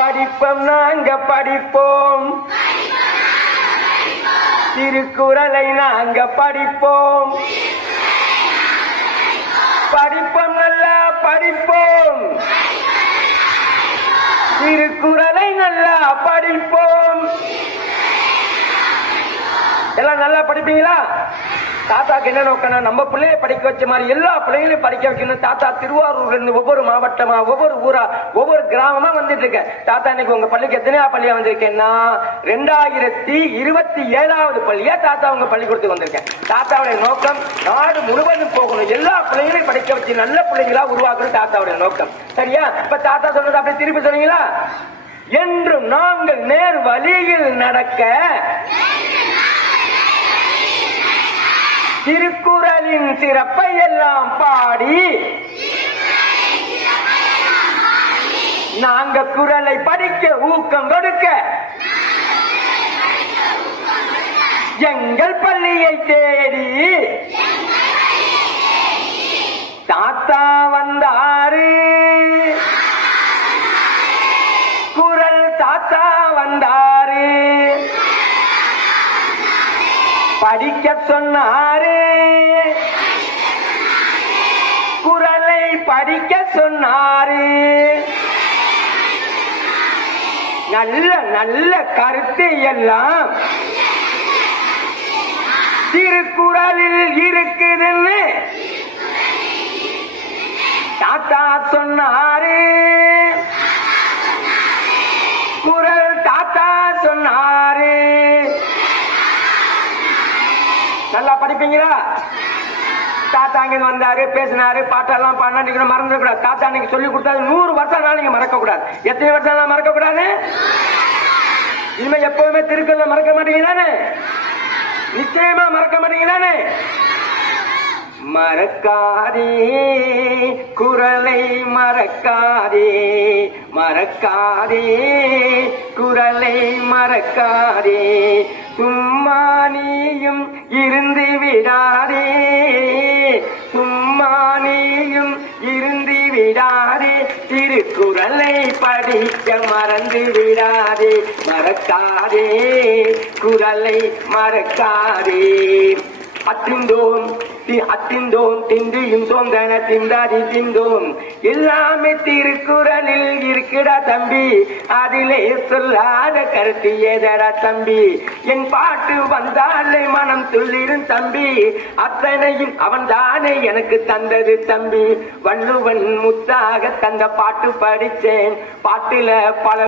படிப்போம் நாங்க படிப்போம். திருக்குறளை நாங்க படிப்போம். படிப்போம் நல்லா படிப்போம். திருக்குறளை நல்லா படிப்போம். எல்லாம் நல்லா படிப்பீங்களா? தாத்தாக்கு என்ன நோக்கம்னா நம்ம பிள்ளைய படிக்க வச்ச மாதிரி எல்லா பிள்ளைங்களையும் படிக்க வைக்கணும். தாத்தா திருவாரூர்ல இருந்து ஒவ்வொரு மாவட்டமா ஒவ்வொரு ஊரா ஒவ்வொரு கிராமமா வந்துட்டு இருக்கேன். தாத்தா இன்னைக்கு உங்க பள்ளிக்கு எத்தனையா பள்ளியா வந்திருக்கேன்னா ரெண்டாயிரத்தி இருபத்தி ஏழாவது பள்ளியா தாத்தா உங்க பள்ளிக்கூடத்துக்கு வந்திருக்கேன். தாத்தாவுடைய நோக்கம் நாடு முழுவதும் போகணும். எல்லா பிள்ளைங்களையும் படிக்க வச்சு நல்ல பிள்ளைங்களா உருவாக்கணும் தாத்தாவுடைய நோக்கம். சரியா? இப்ப தாத்தா சொன்னது அப்படியே திருப்பி சொன்னீங்களா? என்றும் நாங்கள் நேர் வழியில் நடக்க திருக்குறளின் சிறப்பை எல்லாம் பாடி நாங்க குரலை படிக்க ஊக்கம் கொடுக்க எங்கள் பள்ளியை தேடி படிக்க சொன்னாரே. குரலை படிக்க சொன்னாரு. நல்ல நல்ல கருத்து எல்லாம் திருக்குறளில் இருக்குதுன்னு தாத்தா சொன்னாரு. நல்லா தாத்தா அங்க வந்தாரு பேசினாரு பாட்டெல்லாம் பாடினா நீங்க மறந்துட கூடாது. தாத்தா நீங்க சொல்லி கொடுத்தாரு நூறு வருஷம் நீங்க மறக்க கூடாது. எத்தனை வருஷம் மறக்க கூடாது? இனிமே எப்பவுமே திருக்குறள மறக்க மாட்டீங்கதானே நிச்சயமா மறக்க மாட்டீங்கதானே மறக்காதே குரலை மறக்காதே. மறக்காதே குரலை மறக்காதே. சும்மா நீயும் இருந்து விடாதே. சும்மா நீயும் இருந்து விடாதே. திருக்குறளை படிக்க மறந்து விடாதே. மறக்காதே. குரலை மறக்காதே. அத்திந்தோம் திந்தோம் எல்லாமே திருக்குறளில் இருக்குடா தம்பி. அதிலே சொல்லாத கருத்து ஏதடா தம்பி? என் பாட்டு வந்தாலே மனம் துள்ளிரும் தம்பி. அத்தனையும் அவன் தானே எனக்கு தந்தது தம்பி. வள்ளுவன் முத்தாக தந்த பாட்டு படிச்சேன் பாட்டுல பல